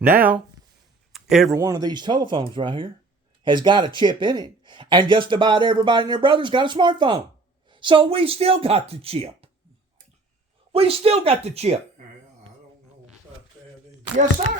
Now, every one of these telephones right here has got a chip in it. And just about everybody and their brother's got a smartphone. So we still got the chip. We still got the chip. Yeah, I don't know about that either. Yes, sir.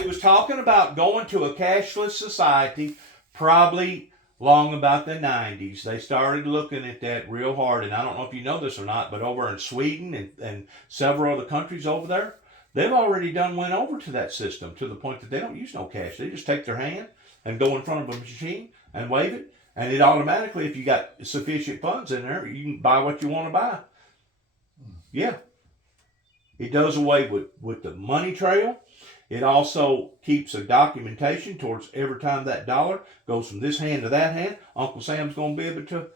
He was talking about going to a cashless society probably long about the 90s. They started looking at that real hard. And I don't know if you know this or not, but over in Sweden and several other countries over there, they've already went over to that system to the point that they don't use no cash. They just take their hand and go in front of a machine and wave it. And it automatically, if you got sufficient funds in there, you can buy what you want to buy. Yeah. It does away with the money trail. It also keeps a documentation towards every time that dollar goes from this hand to that hand. Uncle Sam's going to be able to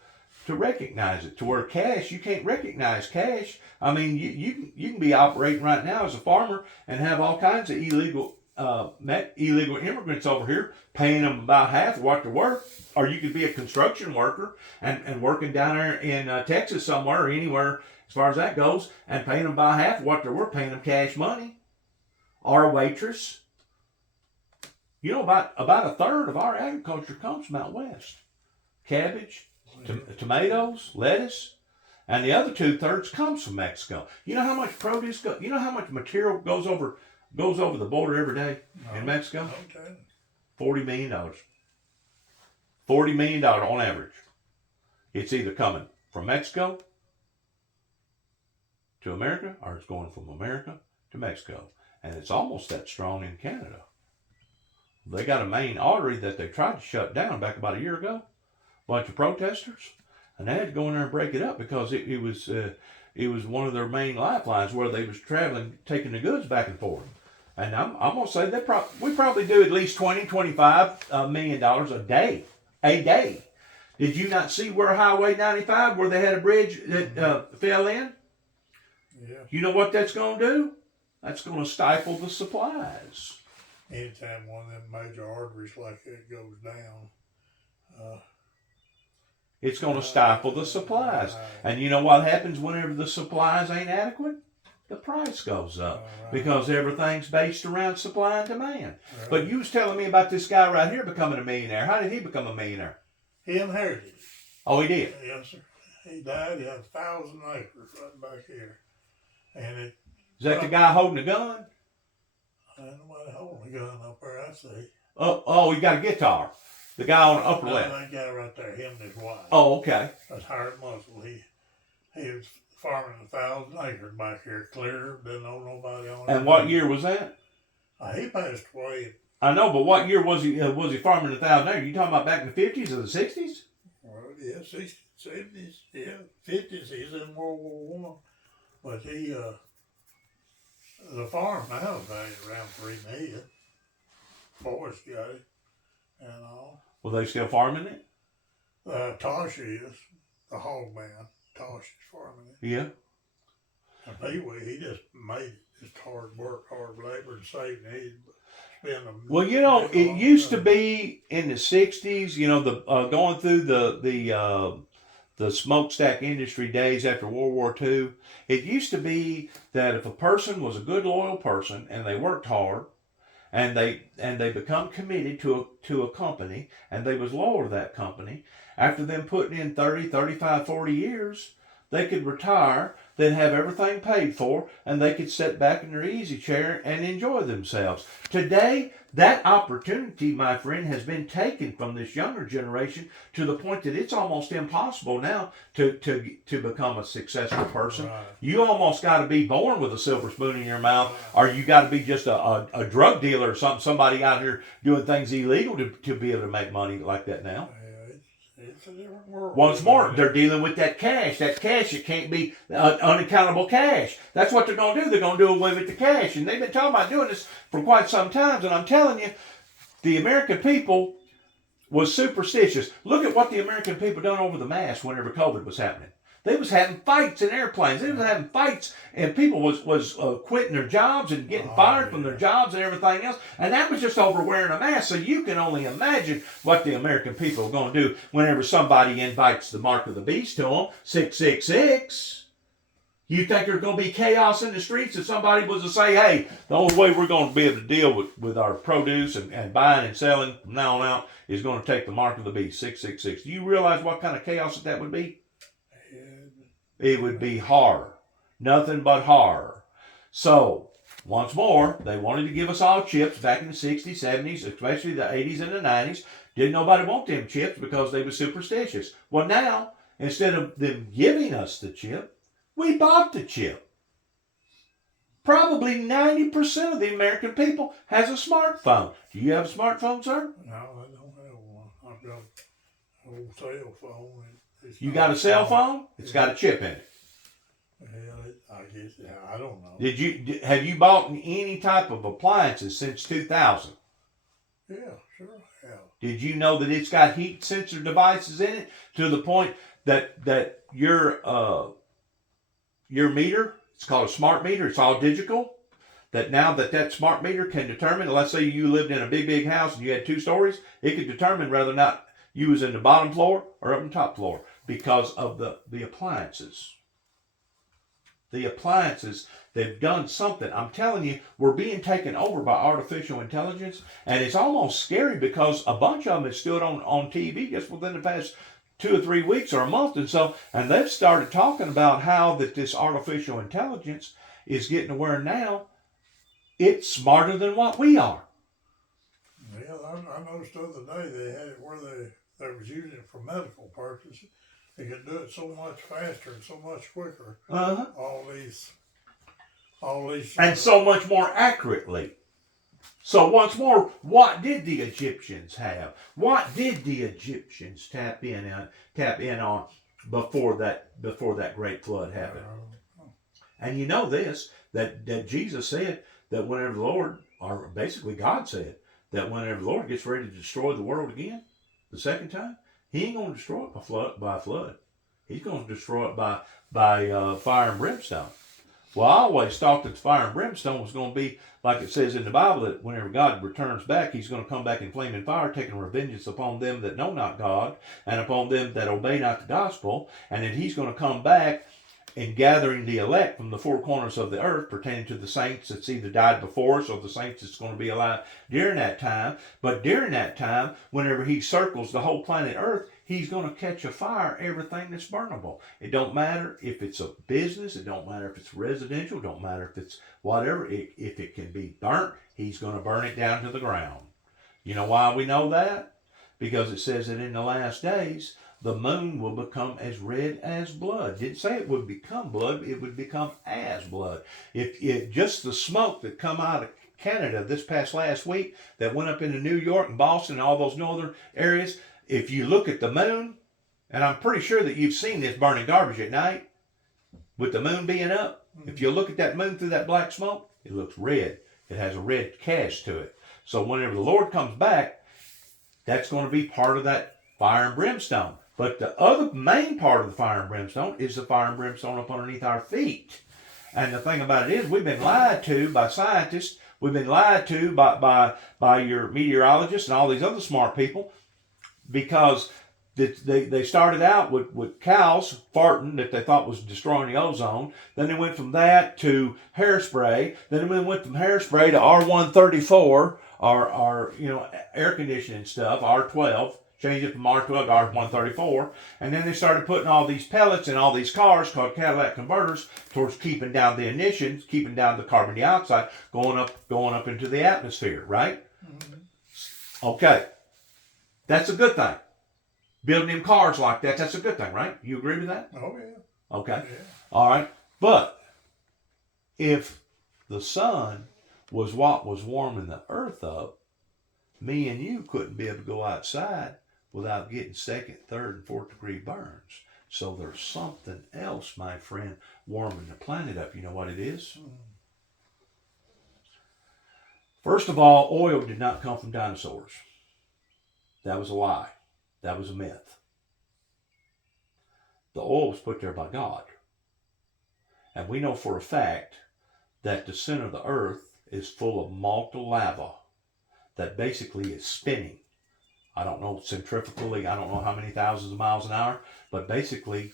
recognize it. To where cash, you can't recognize cash. I mean, you can be operating right now as a farmer and have all kinds of illegal immigrants over here, paying them about half of what they're worth. Or you could be a construction worker and working down there in Texas somewhere or anywhere as far as that goes, and paying them about half of what they're worth, paying them cash money. Or a waitress. You know, about a third of our agriculture comes from out west. Cabbage, tomatoes, lettuce, and the other 2/3 comes from Mexico. You know how much produce you know how much material goes over the border every day in Mexico? Okay. $40 million. $40 million on average. It's either coming from Mexico to America, or it's going from America to Mexico. And it's almost that strong in Canada. They got a main artery that they tried to shut down back about a year ago. A bunch of protesters. And they had to go in there and break it up because it was one of their main lifelines where they was traveling, taking the goods back and forth. And I'm going to say we probably do at least $20-25 million a day. A day. Did you not see where Highway 95, where they had a bridge that fell in? Yeah. You know what that's going to do? That's going to stifle the supplies. Anytime one of them major arteries like that goes down, it's going to stifle the supplies. And you know what happens whenever the supplies ain't adequate? The price goes up. Because everything's based around supply and demand. Right. But you was telling me about this guy right here becoming a millionaire. How did he become a millionaire? He inherited it. Oh, he did? Yes, sir. He died. He had 1,000 acres right back here. And it. Is that the guy holding a gun? Ain't nobody holding a gun up there, I see. Oh, he got a guitar. The guy on the upper left. That guy right there, him and his wife. Oh, okay. That's Hired Muscle. He was farming 1,000 acres back here, clear, didn't owe nobody on it. And what year was that? He passed away. I know, but what year was he farming 1,000 acres? You talking about back in the 50s or the 60s? Well, yeah, 60s, 70s, yeah, 50s. He's in World War I. But the farm now is valued around $3 million. Boys got it and all. Were they still farming it? Tosh is the hog man. Tosh is farming it. Yeah. And he just made it. Just hard work, hard labor, and saving it. Well, you know, it used to be in the 60s, you know, going through the smokestack industry days after World War II, it used to be that if a person was a good, loyal person and they worked hard and they become committed to a company and they was loyal to that company, after them putting in 30, 35, 40 years, they could retire, then have everything paid for, and they could sit back in their easy chair and enjoy themselves. Today, that opportunity, my friend, has been taken from this younger generation to the point that it's almost impossible now to become a successful person. Right. You almost got to be born with a silver spoon in your mouth, or you got to be just a drug dealer or somebody out here doing things illegal to be able to make money like that now. It's a different world. Once more, they're dealing with that cash. That cash, it can't be unaccountable cash. That's what they're going to do. They're going to do away with the cash. And they've been talking about doing this for quite some time. And I'm telling you, the American people was superstitious. Look at what the American people done over the mask whenever COVID was happening. They was having fights in airplanes. They was having fights, and people was quitting their jobs and getting fired from their jobs and everything else. And that was just over wearing a mask. So you can only imagine what the American people are going to do whenever somebody invites the mark of the beast to them, 666. You think there's going to be chaos in the streets if somebody was to say, hey, the only way we're going to be able to deal with our produce and buying and selling from now on out is going to take the mark of the beast, 666. Do you realize what kind of chaos that would be? It would be horror. Nothing but horror. So, once more, they wanted to give us all chips back in the 60s, 70s, especially the 80s and the 90s. Didn't nobody want them chips because they were superstitious. Well, now, instead of them giving us the chip, we bought the chip. Probably 90% of the American people has a smartphone. Do you have a smartphone, sir? No, I don't have one. I've got an old cell phone. You got a cell phone? It's got a chip in it. Hell, I guess, yeah, I don't know. Have you bought any type of appliances since 2000? Yeah, sure I have. Did you know that it's got heat sensor devices in it to the point that your meter, it's called a smart meter, it's all digital, that now that smart meter can determine, let's say you lived in a big house and you had 2 stories, it could determine whether or not you was in the bottom floor or up in the top floor because of the appliances. The appliances, they've done something. I'm telling you, we're being taken over by artificial intelligence, and it's almost scary because a bunch of them have stood on TV just within the past 2 or 3 weeks or a month and they've started talking about how that this artificial intelligence is getting to where now it's smarter than what we are. Yeah, I noticed the other day they had it where they was using it for medical purposes. They could do it so much faster and so much quicker. Uh-huh. All these. And so much more accurately. So once more, what did the Egyptians have? What did the Egyptians tap in on before that great flood happened? And you know this, that Jesus said that whenever the Lord, or basically God said, that whenever the Lord gets ready to destroy the world again, the second time, he ain't going to destroy it by flood. He's going to destroy it by fire and brimstone. Well, I always thought that the fire and brimstone was going to be, like it says in the Bible, that whenever God returns back, he's going to come back in flaming fire, taking revengeance upon them that know not God, and upon them that obey not the gospel, and that he's going to come back and gathering the elect from the 4 corners of the earth, pertaining to the saints that's either died before us or the saints that's going to be alive during that time. But during that time, whenever he circles the whole planet earth, he's going to catch afire everything that's burnable. It don't matter if it's a business, it don't matter if it's residential, it don't matter if it's whatever. If it can be burnt, he's going to burn it down to the ground. You know why we know that? Because it says that in the last days, the moon will become as red as blood. It didn't say it would become blood, it would become as blood. If just the smoke that come out of Canada this past last week that went up into New York and Boston and all those northern areas, if you look at the moon, and I'm pretty sure that you've seen this burning garbage at night, with the moon being up, if you look at that moon through that black smoke, it looks red. It has a red cast to it. So whenever the Lord comes back, that's going to be part of that fire and brimstone. But the other main part of the fire and brimstone is the fire and brimstone up underneath our feet. And the thing about it is, we've been lied to by scientists. We've been lied to by your meteorologists and all these other smart people, because they started out with cows farting that they thought was destroying the ozone. Then they went from that to hairspray. Then they went from hairspray to R134, our air conditioning stuff, R12. Changed it from R12 to R134. And then they started putting all these pellets in all these cars called catalytic converters towards keeping down the emissions, keeping down the carbon dioxide, going up into the atmosphere, right? Mm-hmm. Okay. That's a good thing. Building them cars like that's a good thing, right? You agree with that? Oh, yeah. Okay. Yeah. All right. But if the sun was what was warming the earth up, me and you couldn't be able to go outside without getting 2nd, 3rd, and 4th degree burns. So there's something else, my friend, warming the planet up. You know what it is? First of all, oil did not come from dinosaurs. That was a lie. That was a myth. The oil was put there by God. And we know for a fact that the center of the earth is full of molten lava that basically is spinning. I don't know centrifugally, I don't know how many thousands of miles an hour, but basically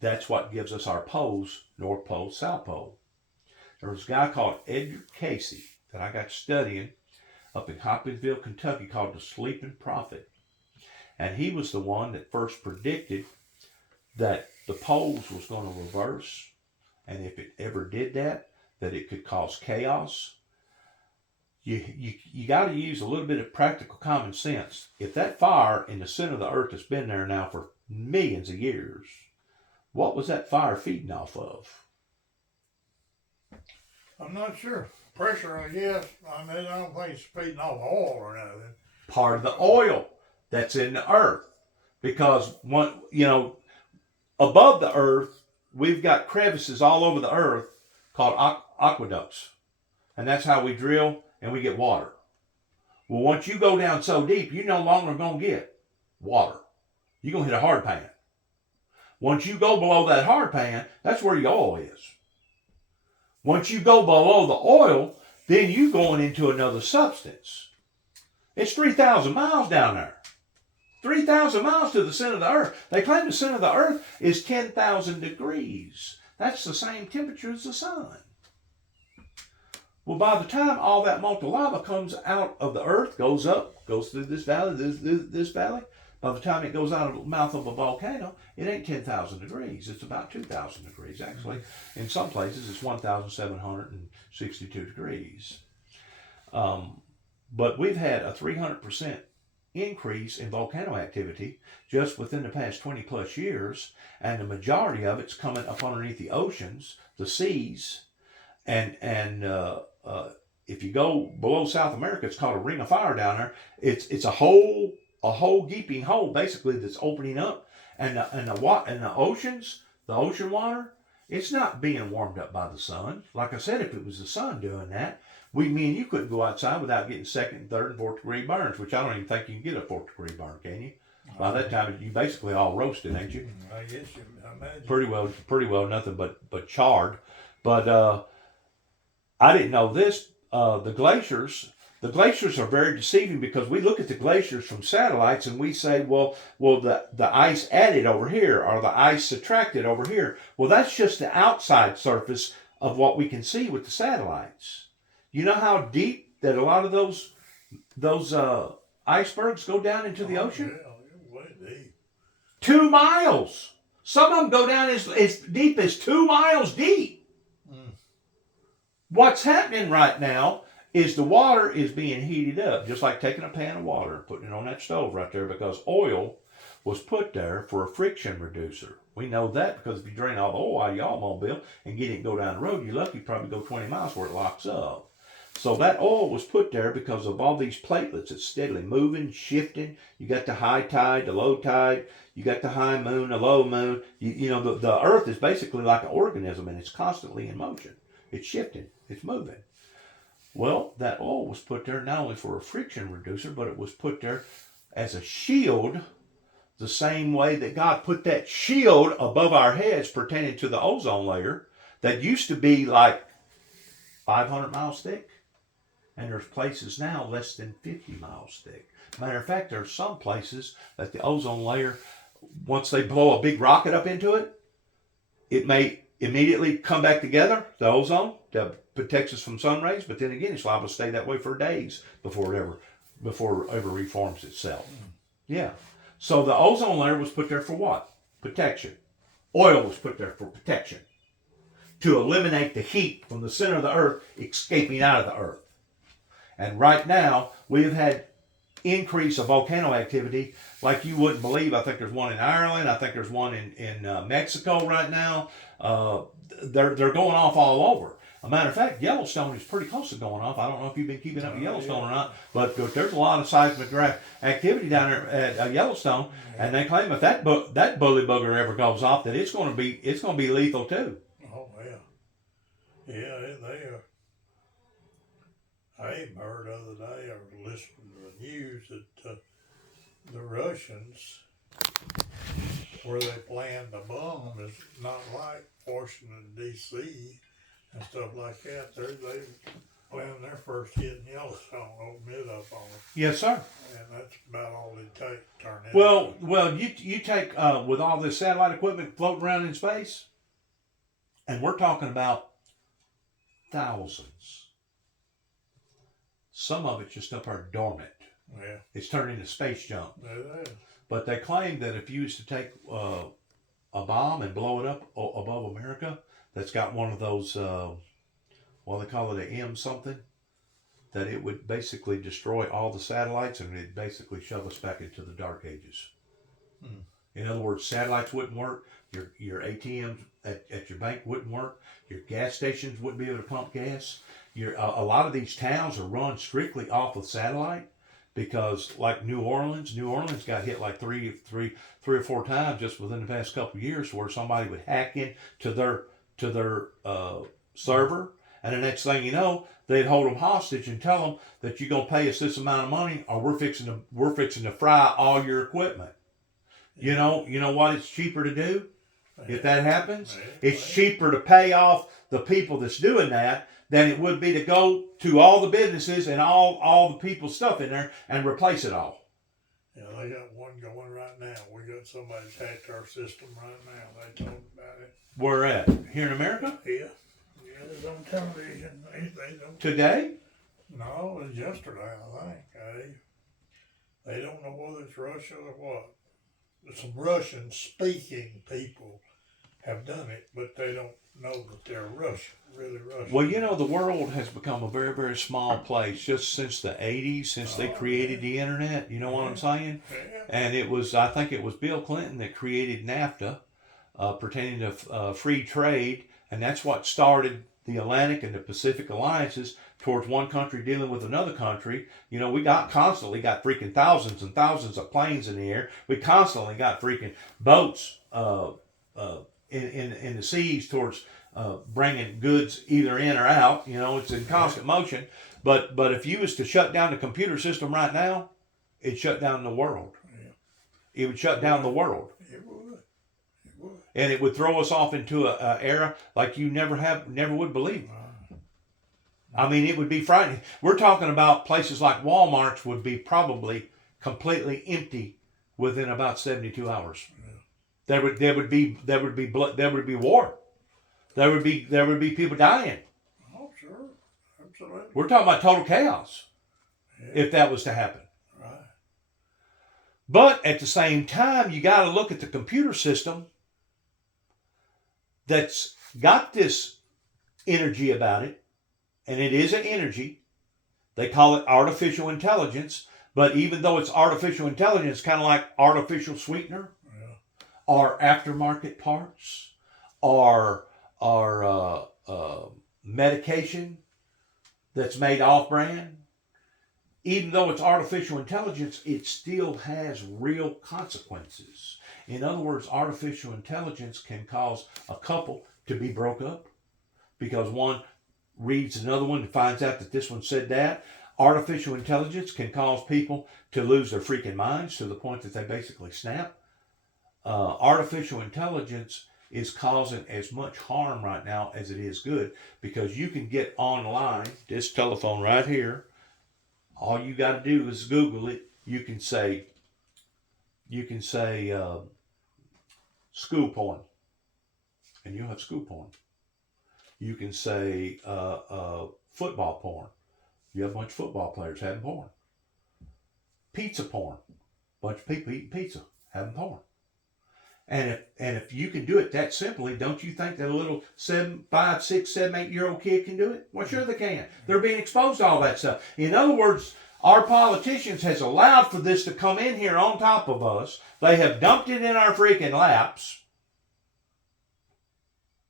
That's what gives us our poles, North Pole, South Pole. There was a guy called Edgar Casey that I got studying up in Hopkinsville, Kentucky, called the Sleeping Prophet. And he was the one that first predicted that the poles was going to reverse. And if it ever did that it could cause chaos. You got to use a little bit of practical common sense. If that fire in the center of the earth has been there now for millions of years, what was that fire feeding off of? I'm not sure. Pressure, I guess. I mean, I don't think it's feeding off oil or nothing. Part of the oil that's in the earth. Because, above the earth, we've got crevices all over the earth called aqueducts. And that's how we drill and we get water. Well, once you go down so deep, you're no longer going to get water. You're going to hit a hard pan. Once you go below that hard pan, that's where your oil is. Once you go below the oil, then you're going into another substance. It's 3,000 miles down there. 3,000 miles to the center of the earth. They claim the center of the earth is 10,000 degrees. That's the same temperature as the sun. Well, by the time all that molten lava comes out of the earth, goes up, goes through this valley, this valley, by the time it goes out of the mouth of a volcano, it ain't 10,000 degrees. It's about 2,000 degrees, actually. In some places, it's 1,762 degrees. But we've had a 300% increase in volcano activity just within the past 20 plus years, and the majority of it's coming up underneath the oceans, the seas, and if you go below South America, it's called a ring of fire down there. It's a whole gaping hole basically that's opening up, and the oceans, the ocean water, it's not being warmed up by the sun. Like I said, if it was the sun doing that, me and you couldn't go outside without getting second, third, and fourth degree burns, which I don't even think you can get a fourth degree burn, can you? By that time, you basically all roasted, ain't you? I guess you imagine. Pretty well, nothing but charred. But I didn't know this. The glaciers are very deceiving, because we look at the glaciers from satellites and we say, well, the ice added over here, or the ice subtracted over here. Well, that's just the outside surface of what we can see with the satellites. You know how deep that a lot of those icebergs go down into the ocean? Yeah, way deep. 2 miles. Some of them go down as deep as 2 miles deep. What's happening right now is the water is being heated up, just like taking a pan of water and putting it on that stove right there, because oil was put there for a friction reducer. We know that because if you drain all the oil out of your automobile and get it and go down the road, you're lucky you probably go 20 miles where it locks up. So that oil was put there because of all these platelets. It's steadily moving, shifting. You got the high tide, the low tide. You got the high moon, the low moon. The earth is basically like an organism, and it's constantly in motion. It's shifting. It's moving. Well, that oil was put there not only for a friction reducer, but it was put there as a shield, the same way that God put that shield above our heads pertaining to the ozone layer that used to be like 500 miles thick. And there's places now less than 50 miles thick. Matter of fact, there's some places that the ozone layer, once they blow a big rocket up into it, it may immediately come back together, the ozone, that protects us from sun rays, but then again, it's liable to stay that way for days before it ever reforms itself. Yeah. So the ozone layer was put there for what? Protection. Oil was put there for protection. To eliminate the heat from the center of the earth escaping out of the earth. And right now, we've had increase of volcano activity like you wouldn't believe. I think there's one in Ireland. I think there's one in Mexico right now. They're going off all over. A matter of fact, Yellowstone is pretty close to going off. I don't know if you've been keeping up with Yellowstone or not, but there's a lot of seismic activity down there at Yellowstone, and they claim if that bully bugger ever goes off, that it's going to be lethal too. Oh yeah, yeah, they are. I even heard the other day, I was listening to the news that the Russians, where they planned the bomb, is not like Washington D.C. and stuff like that. They planned their first hit in Yellowstone, open it up on it. Yes, sir. And that's about all it takes to turn into. Well, you take with all this satellite equipment floating around in space, and we're talking about thousands. Some of it's just up there dormant. Yeah. It's turned into space junk. It is. But they claim that if you used to take a bomb and blow it up above America, that's got one of those, they call it a M something, that it would basically destroy all the satellites and it'd basically shove us back into the dark ages. Hmm. In other words, satellites wouldn't work, your ATMs at your bank wouldn't work, your gas stations wouldn't be able to pump gas. A lot of these towns are run strictly off of satellite. Because like New Orleans got hit like three or four times just within the past couple of years, where somebody would hack into their server, and the next thing you know, they'd hold them hostage and tell them that you're gonna pay us this amount of money, or we're fixing to fry all your equipment. You know what it's cheaper to do if that happens? It's cheaper to pay off the people that's doing that than it would be to go to all the businesses and all the people's stuff in there and replace it all. Yeah, they got one going right now. We got somebody's hacked our system right now. They told about it. Where at? Here in America? Yeah. Yeah, it's on television. They don't. Today? No, it was yesterday, I think. They don't know whether it's Russia or what. Some Russian speaking people have done it, but they don't know that they're Russian, really Russian. Well, the world has become a very, very small place just since the 80s, since they created the internet. You know what I'm saying? Yeah. And I think it was Bill Clinton that created NAFTA, pertaining to free trade, and that's what started the Atlantic and the Pacific alliances towards one country dealing with another country. We constantly got freaking thousands and thousands of planes in the air. We constantly got freaking boats in the seas towards bringing goods either in or out. It's in constant motion. But if you was to shut down the computer system right now, it'd shut down the world. Yeah. It would shut down the world. It would. And it would throw us off into a era like you never would believe. I mean, it would be frightening. We're talking about places like Walmart's would be probably completely empty within about 72 hours. Yeah. There would be blood, there would be war. There would be people dying. Oh, sure. Absolutely. We're talking about total chaos. Yeah. If that was to happen. Right. But at the same time, you got to look at the computer system that's got this energy about it, and it is an energy. They call it artificial intelligence, but even though it's artificial intelligence, kind of like artificial sweetener, or aftermarket parts, or medication that's made off-brand. Even though it's artificial intelligence, it still has real consequences. In other words, artificial intelligence can cause a couple to be broke up because one reads another one and finds out that this one said that. Artificial intelligence can cause people to lose their freaking minds to the point that they basically snap. Artificial intelligence is causing as much harm right now as it is good, because you can get online, this telephone right here, all you got to do is Google it. You can say school porn, and you'll have school porn. You can say football porn. You have a bunch of football players having porn. Pizza porn. A bunch of people eating pizza, having porn. And if you can do it that simply, don't you think that a little 5, 6, 7, 8-year-old kid can do it? Well, sure they can. They're being exposed to all that stuff. In other words, our politicians has allowed for this to come in here on top of us. They have dumped it in our freaking laps.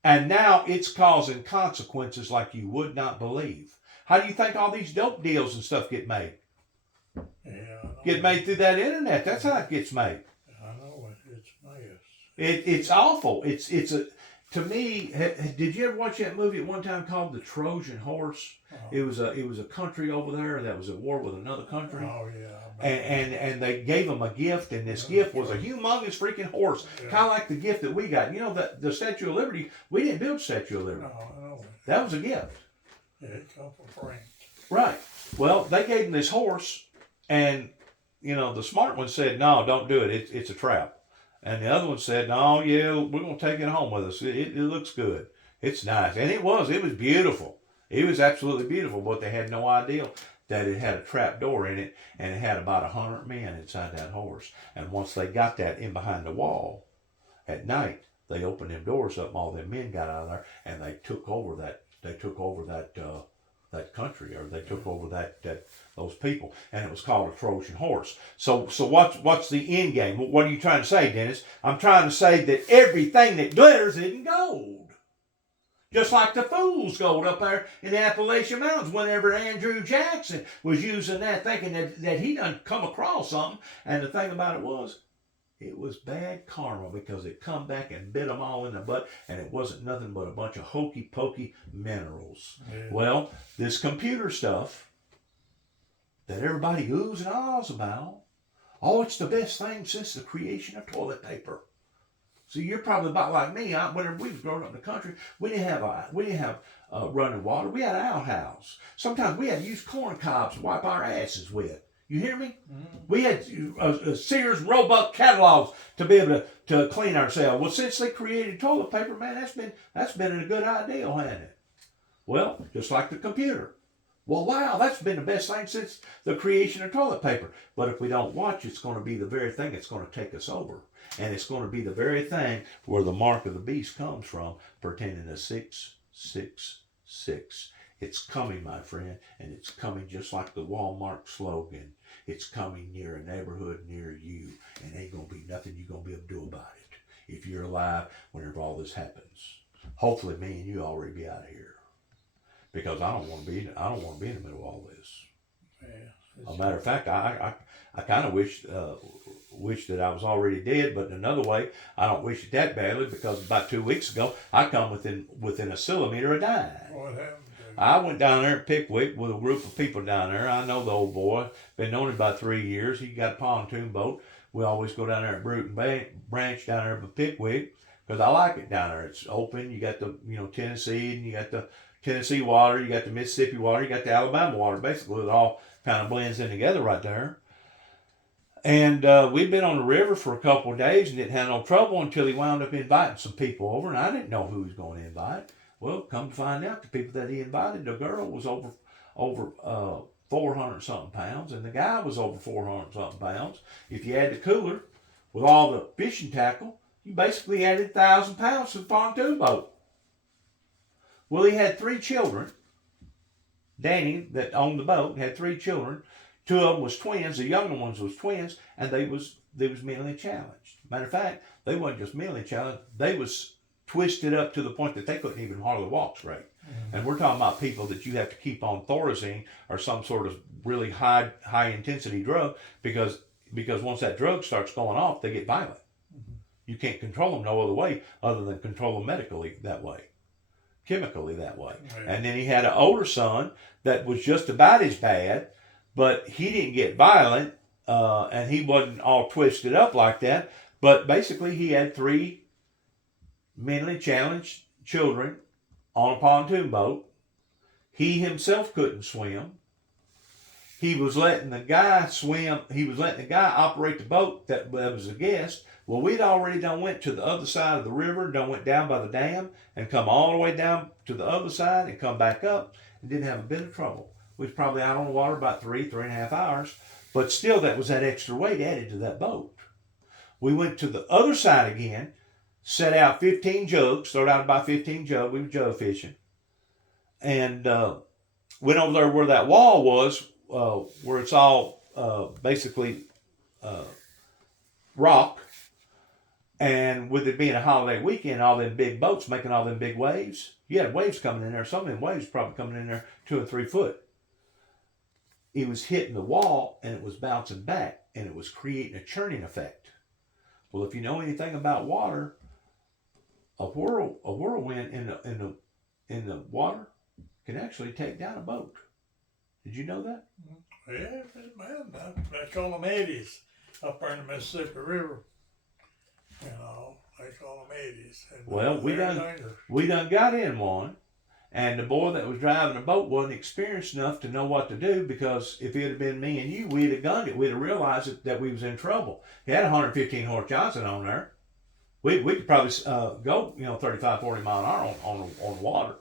And now it's causing consequences like you would not believe. How do you think all these dope deals and stuff get made? Get made through that internet. That's how it gets made. I know it's mess. It's awful. To me, did you ever watch that movie at one time called The Trojan Horse? It was a country over there that was at war with another country. Oh yeah. And they gave them a gift, and this gift was a humongous freaking horse, kind of like the gift that we got. You know, the Statue of Liberty, we didn't build Statue of Liberty. No, I know. That was a gift. Yeah, it come from France. Right. Well, they gave him this horse, and the smart one said, no, don't do it. It's a trap. And the other one said, no, yeah, we're going to take it home with us. It looks good. It's nice. And it was beautiful. It was absolutely beautiful, but they had no idea that it had a trap door in it, and it had about 100 men inside that horse. And once they got that in behind the wall at night, they opened them doors up, and all them men got out of there, and they took over that. That country, or they took over that those people, and it was called a Trojan horse. So what's the end game? What are you trying to say, Dennis? I'm trying to say that everything that glitters isn't gold. Just like the fool's gold up there in the Appalachian Mountains, whenever Andrew Jackson was using that, thinking that he done come across something, and the thing about it was bad karma, because it come back and bit them all in the butt, and it wasn't nothing but a bunch of hokey pokey minerals. Yeah. Well, this computer stuff that everybody oohs and ahs about, it's the best thing since the creation of toilet paper. So you're probably about like me. Whenever we was growing up in the country, we didn't have running water. We had an outhouse. Sometimes we had to use corn cobs to wipe our asses with. You hear me? Mm-hmm. We had Sears and Roebuck catalogs to be able to clean ourselves. Well, since they created toilet paper, man, that's been a good idea, hasn't it? Well, just like the computer. Well, wow, that's been the best thing since the creation of toilet paper. But if we don't watch, it's going to be the very thing that's going to take us over. And it's going to be the very thing where the mark of the beast comes from, pertaining to 666. It's coming, my friend, and it's coming just like the Walmart slogan. It's coming near a neighborhood near you, and ain't going to be nothing you're going to be able to do about it if you're alive whenever all this happens. Hopefully me and you already be out of here, because I don't want to be in the middle of all this. Yeah, as a matter of fact, I kind of wish that I was already dead, but in another way, I don't wish it that badly, because about 2 weeks ago, I come within a centimeter of dying. What happened? I went down there at Pickwick with a group of people down there. I know the old boy. Been known him about 3 years. He got a pontoon boat. We always go down there at Bruton Branch down there at Pickwick, because I like it down there. It's open. You got the Tennessee, and you got the Tennessee water. You got the Mississippi water. You got the Alabama water. Basically, it all kind of blends in together right there. And we'd been on the river for a couple of days and didn't have no trouble until he wound up inviting some people over, and I didn't know who he was going to invite. Well, come to find out, the people that he invited, the girl was over 400 something pounds, and the guy was over 400 something pounds. If you add the cooler with all the fishing tackle, you basically added 1,000 pounds to the pontoon boat. Well, he had 3 children. Danny, that owned the boat, had 3 children. 2 of them was twins. The younger ones was twins, and they was mentally challenged. Matter of fact, they wasn't just mentally challenged. They was twisted up to the point that they couldn't even hardly walk straight. Mm-hmm. And we're talking about people that you have to keep on Thorazine or some sort of really high intensity drug, because once that drug starts going off, they get violent. Mm-hmm. You can't control them no other way other than control them medically that way, chemically that way. Mm-hmm. And then he had an older son that was just about as bad, but he didn't get violent, and he wasn't all twisted up like that. But basically, he had 3 mentally challenged children on a pontoon boat. He himself couldn't swim. He was letting the guy swim. He was letting the guy operate the boat that was a guest. Well, we'd already done went to the other side of the river, done went down by the dam, and come all the way down to the other side and come back up, and didn't have a bit of trouble. We was probably out on the water about 3.5 hours, but still that was that extra weight added to that boat. We went to the other side again, set out 15 jugs, started out about 15 jugs, we were jug fishing, and went over there where that wall was, where it's all basically rock, and with it being a holiday weekend, all them big boats making all them big waves, you had waves coming in there. Some of them waves probably coming in there 2 or 3 foot. It was hitting the wall, and it was bouncing back, and it was creating a churning effect. Well, if you know anything about water, a whirlwind in the water can actually take down a boat. Did you know that? Yeah, man, they call them eddies up there in the Mississippi River. They call them eddies. And well, we done got in one, And the boy that was driving the boat wasn't experienced enough to know what to do, because if it had been me and you, we'd have gunned it. We'd have realized that we was in trouble. He had a 115 horse Johnson on there. We could probably go 35, 40 mile an hour on the water.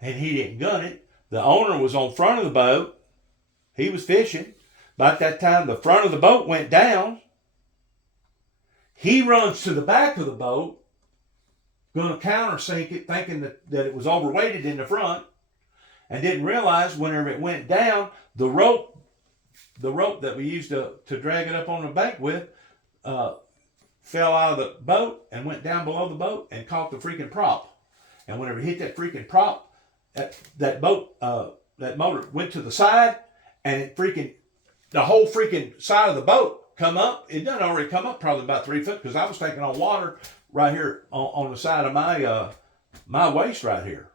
And he didn't gun it. The owner was on front of the boat. He was fishing. About that time, the front of the boat went down. He runs to the back of the boat, going to countersink it, thinking that it was overweighted in the front, and didn't realize whenever it went down, the rope that we used to drag it up on the bank with fell out of the boat and went down below the boat and caught the freaking prop. And whenever it hit that freaking prop, that motor went to the side, and the whole freaking side of the boat come up. It done already come up probably about 3 foot, because I was taking on water right here on the side of my waist right here.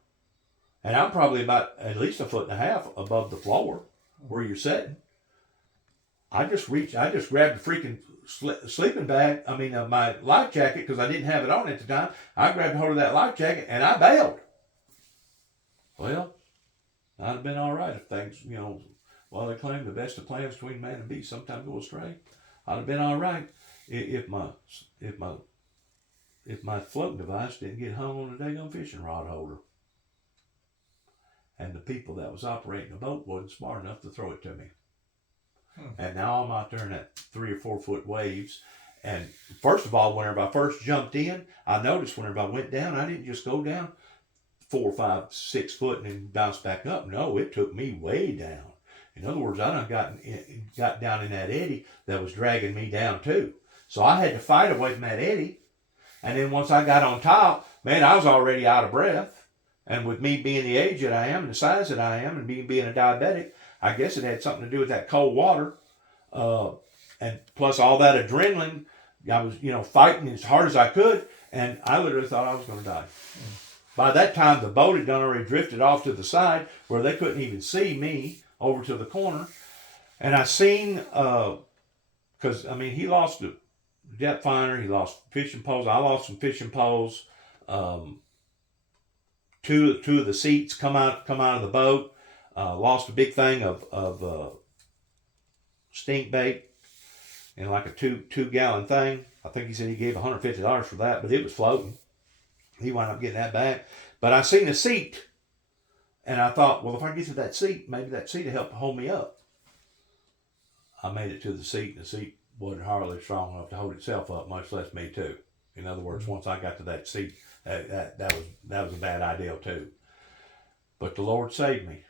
And I'm probably about at least 1.5 feet above the floor where you're sitting. I just grabbed the freaking sleeping bag, my life jacket, because I didn't have it on at the time. I grabbed hold of that life jacket and I bailed. Well, I'd have been all right if things, they claim the best of plans between man and beast sometimes go astray. I'd have been all right if my floating device didn't get hung on a daggone fishing rod holder. And the people that was operating the boat wasn't smart enough to throw it to me. And now I'm out there in that 3 or 4 foot waves. And first of all, whenever I first jumped in, I noticed whenever I went down, I didn't just go down 4, 5, 6 foot and then bounce back up. No, it took me way down. In other words, I done got down in that eddy that was dragging me down too. So I had to fight away from that eddy. And then once I got on top, man, I was already out of breath. And with me being the age that I am and the size that I am and being a diabetic, I guess it had something to do with that cold water. And plus all that adrenaline, I was, fighting as hard as I could. And I literally thought I was going to die. By that time, the boat had done already drifted off to the side where they couldn't even see me over to the corner. And I seen, because, he lost the depth finder, he lost fishing poles. I lost some fishing poles. Two of the seats come out of the boat. Lost a big thing of stink bait in like a two gallon thing. I think he said he gave $150 for that, but it was floating. He wound up getting that back. But I seen a seat, and I thought, well, if I get to that seat, maybe that seat will help hold me up. I made it to the seat, and the seat wasn't hardly strong enough to hold itself up, much less me too. In other words, once I got to that seat, that was a bad idea too. But the Lord saved me.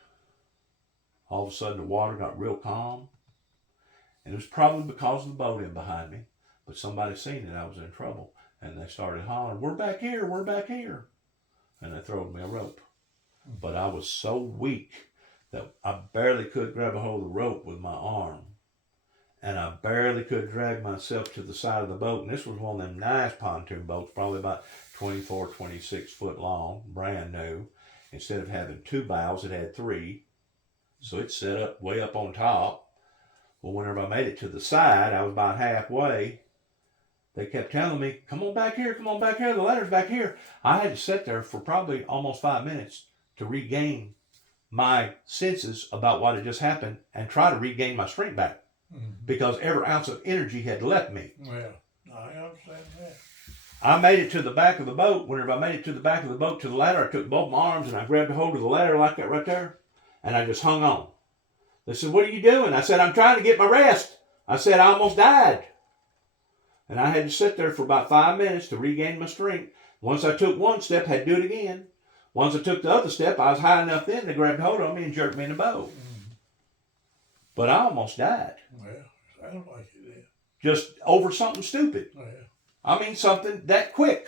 All of a sudden, the water got real calm, and it was probably because of the boat in behind me. But somebody seen that I was in trouble, and they started hollering, "We're back here! We're back here!" And they throwed me a rope. But I was so weak that I barely could grab a hold of the rope with my arm. And I barely could drag myself to the side of the boat. And this was one of them nice pontoon boats, probably about 24, 26 foot long, brand new. Instead of having 2 bows, it had 3. So it set up way up on top. Well, whenever I made it to the side, I was about halfway. They kept telling me, "Come on back here, come on back here, the ladder's back here." I had to sit there for probably almost 5 minutes to regain my senses about what had just happened and try to regain my strength back. Because every ounce of energy had left me. Well, I understand that. I made it to the back of the boat. Whenever I made it to the back of the boat, to the ladder, I took both my arms and I grabbed a hold of the ladder like that right there. And I just hung on. They said, "What are you doing?" I said, "I'm trying to get my rest." I said, "I almost died." And I had to sit there for about 5 minutes to regain my strength. Once I took one step, I had to do it again. Once I took the other step, I was high enough then to grab hold of me and jerk me in the boat. But I almost died. Well, sounds like you did. Just over something stupid. Oh, yeah. I mean, something that quick.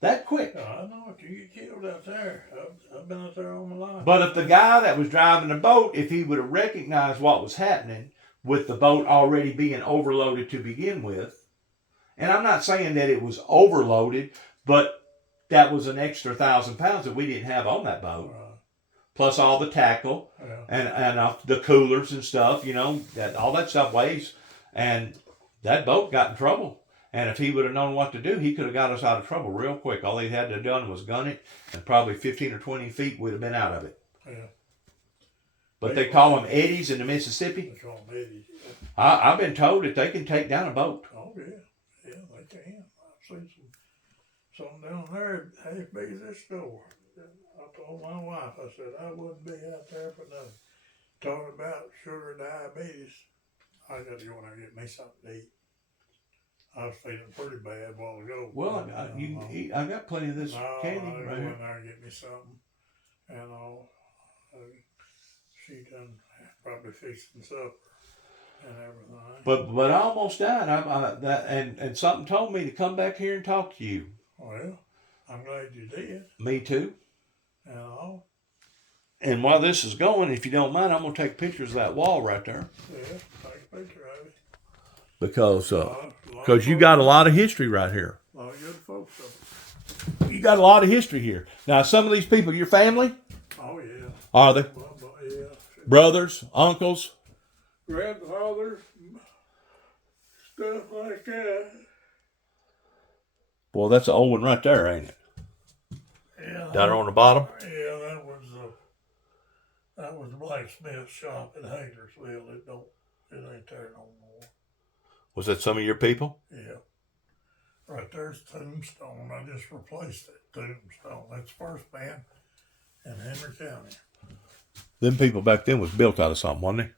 That quick. I know you get killed out there. I've been out there all my life. But if the guy that was driving the boat, if he would have recognized what was happening with the boat already being overloaded to begin with, and I'm not saying that it was overloaded, but that was an extra 1,000 pounds that we didn't have on that boat. Right. Plus all the tackle and the coolers and stuff, that all that stuff weighs. And that boat got in trouble. And if he would have known what to do, he could have got us out of trouble real quick. All he had to have done was gun it, and probably 15 or 20 feet we'd have been out of it. Yeah. But they call them eddies in the Mississippi. They call them eddies. I've been told that they can take down a boat. Oh, yeah. Yeah, they can. I've seen something down there half big as this store. I told my wife, I said, I wouldn't be out there for nothing. Talking about sugar diabetes, I got to go in there and get me something to eat. I was feeling pretty bad a while ago. Well, I got plenty of this candy I right go here. in there and get me something. And she done probably fixing supper and everything. But I almost died. And something told me to come back here and talk to you. Well, I'm glad you did. Me too. And all. And while this is going, if you don't mind, I'm gonna take pictures of that wall right there. Yeah, take a picture of it. Because you got a lot of history right here. A lot of good folks. You got a lot of history here. Now, some of these people, your family? Oh, yeah. Are they? Well, yeah. Brothers, uncles? Grandfathers, stuff like that. Boy, that's an old one right there, ain't it? Yeah. Down there on the bottom? Yeah, that was the blacksmith shop in Hagersville. It ain't there no more. Was that some of your people? Yeah. Right there's Tombstone. I just replaced that Tombstone. That's the first man in Henry County. Them people back then was built out of something, wasn't they?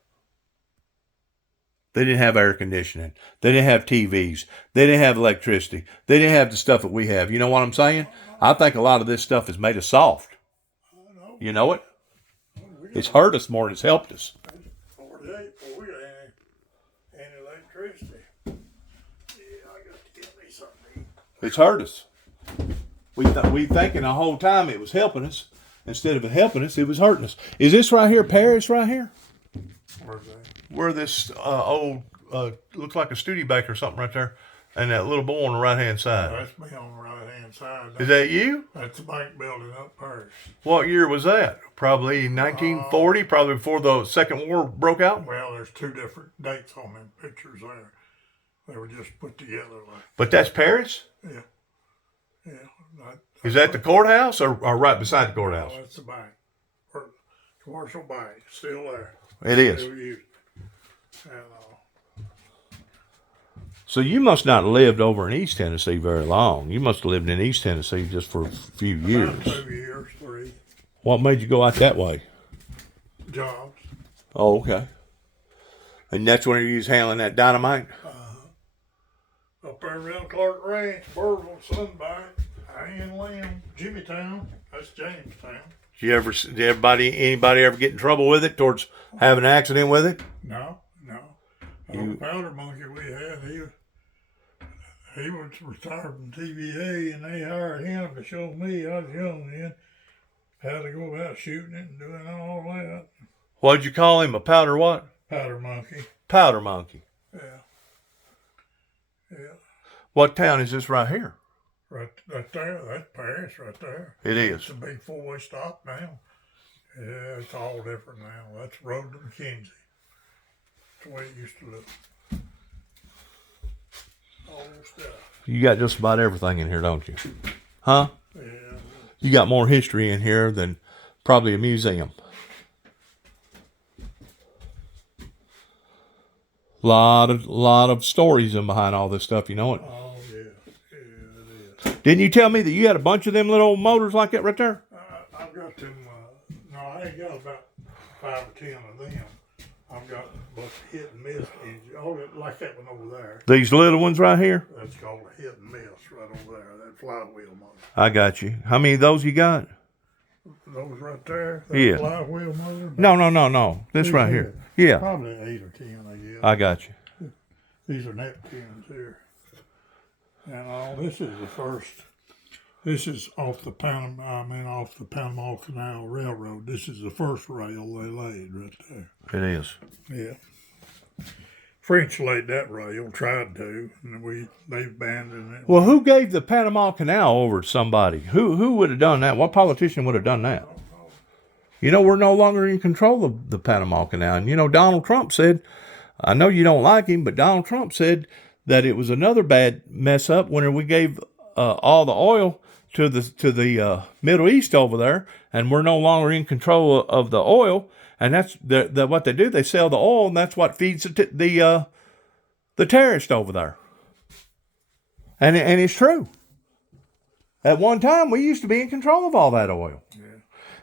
They didn't have air conditioning. They didn't have TVs. They didn't have electricity. They didn't have the stuff that we have. You know what I'm saying? I think a lot of this stuff has made us soft. You know it? It's hurt us more than it's helped us. 48 before we got any electricity. Yeah, I got to get me something to eat. It's hurt us. We thinking the whole time it was helping us. Instead of it helping us, it was hurting us. Is this right here Paris right here? Where's that? Where this old, looks like a Studebaker or something right there. And that little boy on the right-hand side. That's me on the right-hand side. Is that you? That's the bank building up Paris. What year was that? Probably 1940, probably before the Second War broke out? Well, there's two different dates on them pictures there. They were just put together like. But that's Paris? Yeah. Yeah. Is that the courthouse or right beside the courthouse? No, that's the bank. Or commercial bank. Still there. It is. Still used. And, So you must not have lived over in East Tennessee very long. You must have lived in East Tennessee just for a few years. about 2 years, 3 What made you go out that way? jobs. Oh, okay. And that's when you was handling that dynamite? Up there around Clark Ranch, Burville, Sunbite, Ian Lamb, Jimmytown. That's Jamestown. Did anybody ever get in trouble with it towards having an accident with it? No. The powder monkey we had, he was retired from TVA, and they hired him to show me, I was young then, how to go about shooting it and doing all that. What'd you call him? A powder what? Powder monkey. Powder monkey. Yeah. What town is this right here? Right there, that's Paris right there. It is. It's a big four-way stop now. Yeah, it's all different now. That's Road to McKenzie. That's the way it used to look. Old stuff. You got just about everything in here, don't you? Huh? Yeah. You got more history in here than probably a museum. Lot of stories in behind all this stuff, you know it? Oh, yeah. Yeah, it is. Didn't you tell me that you had a bunch of them little old motors like that right there? I've got them, no, I ain't got about 5 or 10 of them. I've got a bunch of hit and miss engines. Oh, like that one over there. These little ones right here? That's called a hit and miss right over there, that flywheel motor. I got you. How many of those you got? Those right there? That Yeah. flywheel motor? No. This right here. Yeah. Probably 8 or 10, I guess. I got you. These are Neptunes here. And all this is the first. This is off the Panama Canal Railroad. This is the first rail they laid right there. It is. Yeah. French laid that rail, tried to, and they abandoned it. Well, who gave the Panama Canal over to somebody? Who would have done that? What politician would have done that? You know, we're no longer in control of the Panama Canal. And, you know, Donald Trump said, I know you don't like him, but Donald Trump said that it was another bad mess up when we gave all the oil to the Middle East over there, and we're no longer in control of the oil. And that's what they do. They sell the oil, and that's what feeds the terrorists over there. And it's true. At one time, we used to be in control of all that oil. Yeah.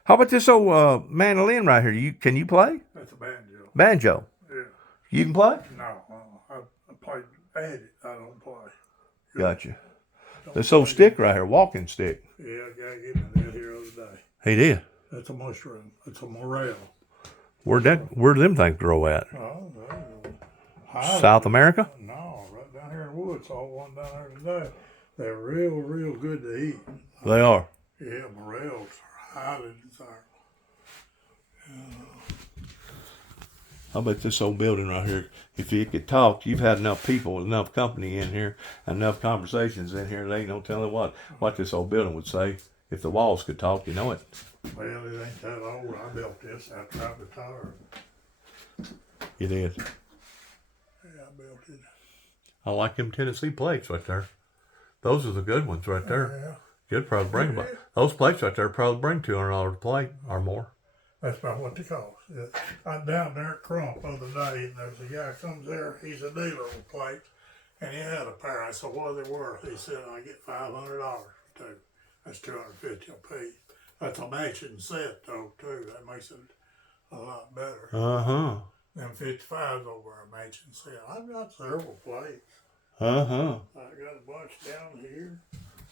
How about this old mandolin right here? Can you play? That's a banjo. Banjo. Yeah. You can play? No, I played it. I don't play. Gotcha. This old stick right here, walking stick. Yeah, a guy gave me that here the other day. He did. That's a mushroom. It's a morel. Where them things grow at? Oh, South America? No, right down here in the woods. Saw one down there today. They're real good to eat. They are. Yeah, morels are highly desirable. I bet this old building right here, if it could talk, you've had enough people, enough company in here, enough conversations in here, they ain't no telling what this old building would say. If the walls could talk, you know it. Well, it ain't that old. I built this after I retired. You did. Yeah, I built it. I like them Tennessee plates right there. Those are the good ones right there. Yeah. You'd probably bring about those plates right there. Probably bring $200 a plate or more. That's about what they cost. Yeah. I'm down there at Crump the other day, and there's a guy comes there. He's a dealer with plates, and he had a pair. I said, "What are they worth?" He said, "I get $500 for two. That's $250 a piece." That's a matching set though too. That makes it a lot better. Them 55s over a matching set. I've got several plates. I got a bunch down here.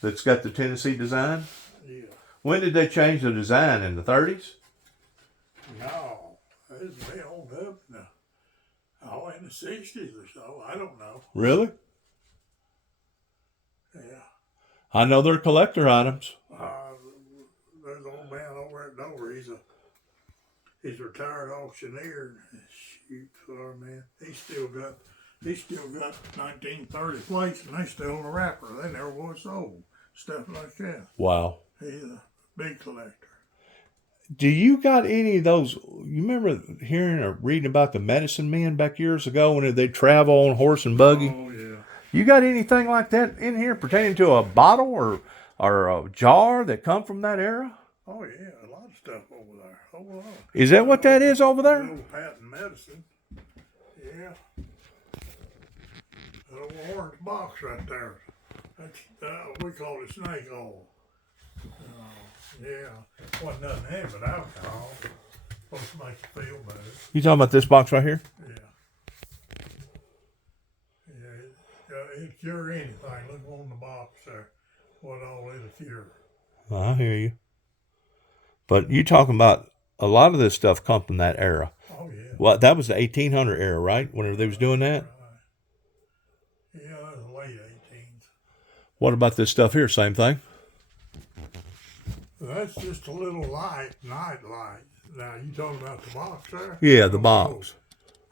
That's got the Tennessee design? Yeah. When did they change the design? In the 30s? No. It's been old up now. Oh, in the 60s or so. I don't know. Really? Yeah. I know they're collector items. There's an old man over at Dover. He's a retired auctioneer. Shoot, sorry, man. He's still got 1930 plates, and they still in the wrapper. They never was sold. Stuff like that. Wow. He's a big collector. Do you got any of those? You remember hearing or reading about the medicine men back years ago when they travel on horse and buggy? Oh, yeah. You got anything like that in here pertaining to a bottle or a jar that come from that era? Oh, yeah. A lot of stuff over there. Oh, wow. Is that what that is over there? Old patent medicine. Yeah. That old orange box right there. That's we call it snake oil. Yeah. Wasn't nothing in it but alcohol. Supposed to make you feel better. You talking about this box right here? Yeah. Yeah. It'll cure anything. Look on the box there. What all it'll cure. I hear you. But you talking about a lot of this stuff come from that era. Oh, yeah. Well, that was the 1800 era, right? Whenever they was doing that? Right. Yeah, that was the late 18s. What about this stuff here? Same thing? That's just a little night light. Now, you talking about the box there? Yeah, the box.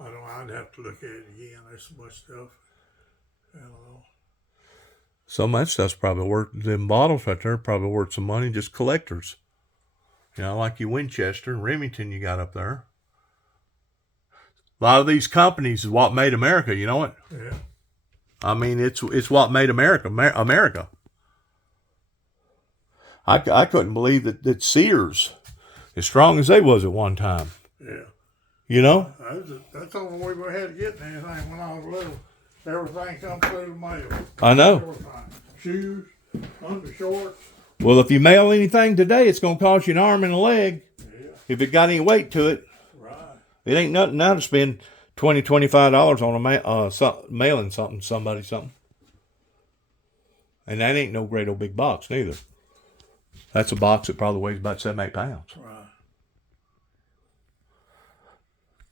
I'd have to look at it again. There's so much stuff. I don't know. Some of that stuff's probably worth, them bottles right there, probably worth some money, just collectors. You know, like your Winchester and Remington you got up there. A lot of these companies is what made America, you know it? Yeah. I mean, it's what made America, America. I couldn't believe that Sears, as strong as they was at one time. Yeah. You know? That's the only way we had to get anything when I was little. Everything come through the mail. I know. Everything. Shoes, undershorts. Well, if you mail anything today, it's going to cost you an arm and a leg. Yeah. If it got any weight to it. Right. It ain't nothing now to spend $20, $25 on mailing somebody something. And that ain't no great old big box neither. That's a box that probably weighs about 7, 8 pounds. Right.